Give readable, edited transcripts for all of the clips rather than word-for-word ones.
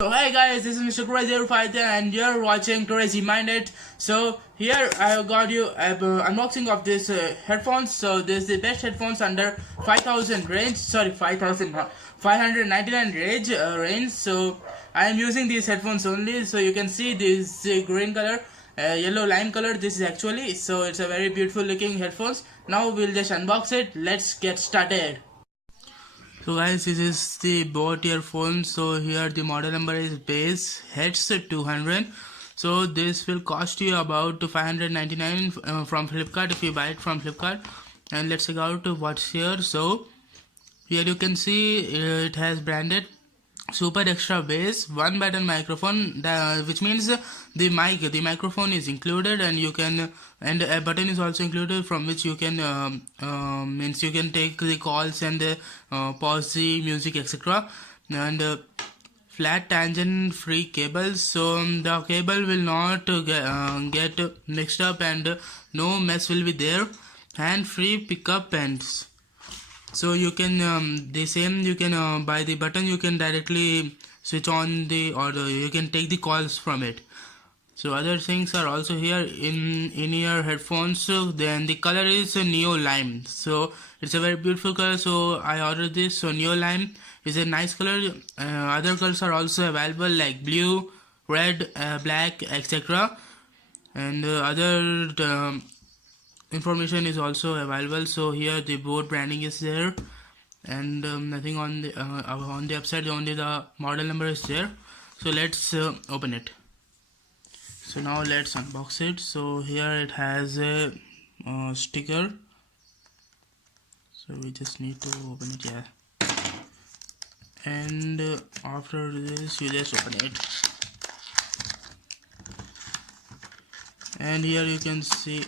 So hey guys, this is Mr. Crazy Fighter and you're watching Crazy Minded. So here I got you unboxing of this headphones. So this is the best headphones under 5000 range. Sorry, 5000 599 range. So I am using these headphones only. So you can see this green color, yellow lime color. This is actually, so it's a very beautiful looking headphones. Now we'll just unbox it. Let's get started. So guys, this is the Bose earphone. So here the model number is base heads 200. So this will cost you about 599 from Flipkart if you buy it from Flipkart. And let's check out what's here. So here you can see it has branded super extra bass, one button microphone, which means the microphone is included, and you can, and a button is also included from which you can means you can take the calls and pause the music, etc. And flat tangent free cables, so the cable will not get mixed up and no mess will be there. And free pickup ends, so you can you can by the button you can directly switch on the, or you can take the calls from it. So other things are also here in ear headphones. So then the color is neo lime, so it's a very beautiful color, so I ordered this. So neo lime is a nice color. Other colors are also available like blue, red, black, etc. And other information is also available. So here the Bose branding is there, and nothing on the upside, only the model number is there. So let's open it. So now let's unbox it. So here it has a sticker, so we just need to open it. Yeah, and after this you just open it, and here you can see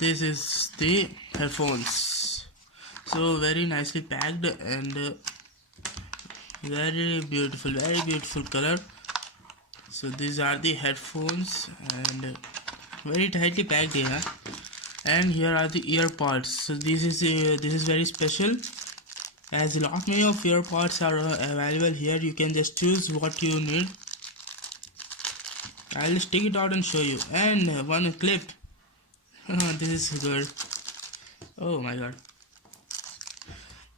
this is the headphones. So very nicely packed and very beautiful color. So these are the headphones and very tightly packed here. And here are the earpods. So this is very special, as lot many of earpods are available here. You can just choose what you need. I'll just take it out and show you. And one clip. This is good. Oh my god.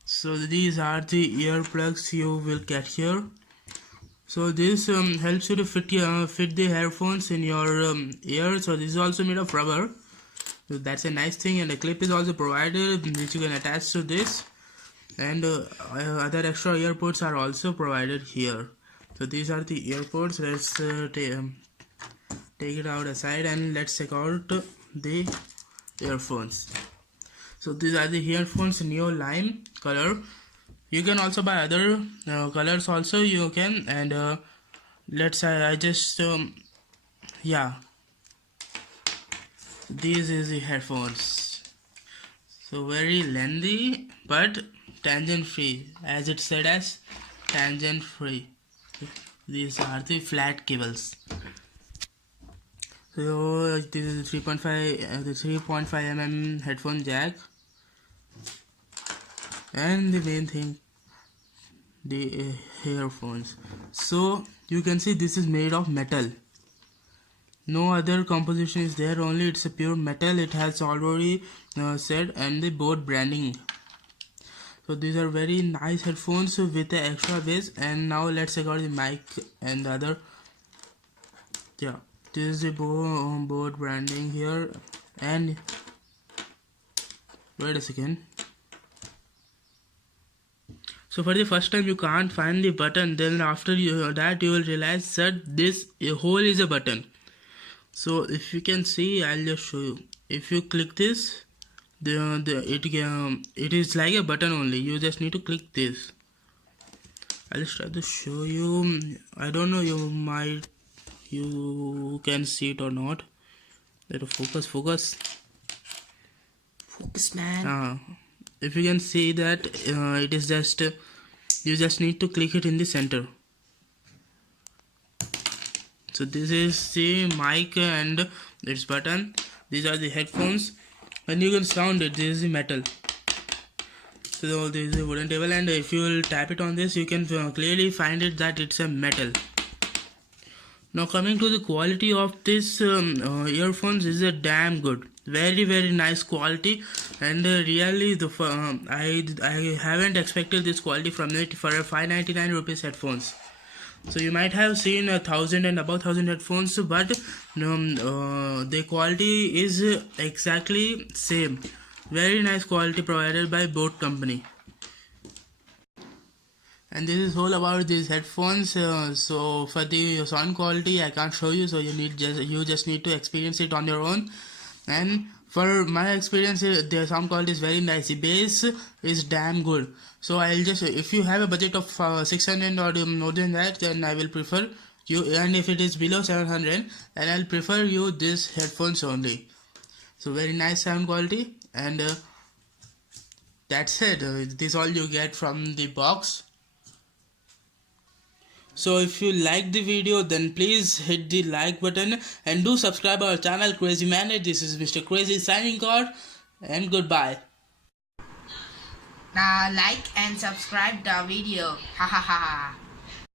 So these are the earplugs you will get here. So this helps you to fit the headphones in your ear. So this is also made of rubber, so that's a nice thing. And a clip is also provided which you can attach to this, and other extra earpods are also provided here. So these are the earpods. Let's take it out aside and let's check out the earphones. So these are the earphones neo lime color. You can also buy other colors also, you can. And let's I just yeah, this is the headphones. So very lengthy but tangent free, as it said as tangent free. These are the flat cables. So this is 3.5 mm headphone jack, and the main thing, the earphones. So you can see this is made of metal. No other composition is there, only it's a pure metal. It has already said, and the Bose branding. So these are very nice headphones with the extra bass. And now let's check out the mic and the other. Yeah, this is the Bose branding here. And wait a second. So for the first time you can't find the button, then after that you will realize that this hole is a button. So if you can see, I'll just show you. If you click this, it is like a button only. You just need to click this. I'll just try to show you. I don't know, you can see it or not. Let it focus man. If you can see that it is just you just need to click it in the center. So this is the mic and its button. These are the headphones, and you can sound it. This is the metal. So this is a wooden table, and if you will tap it on this, you can clearly find it that it's a metal. Now coming to the quality of this earphones, is a damn good, very nice quality, and really the I haven't expected this quality from it for a 599 rupees headphones. So you might have seen 1,000 and above 1,000 headphones, but the quality is exactly same. Very nice quality provided by both company. And this is all about these headphones. So for the sound quality I can't show you, so you just need to experience it on your own. And for my experience, the sound quality is very nice. The bass is damn good. So I'll just, if you have a budget of 600 or more than that, then I will prefer you, and if it is below 700, then I'll prefer you this headphones only. So very nice sound quality, and that's it. This is all you get from the box. So if you like the video, then please hit the like button and do subscribe our channel Crazy Manage. This is Mr. Crazy signing out, and goodbye. Now like and subscribe the video. Ha ha ha.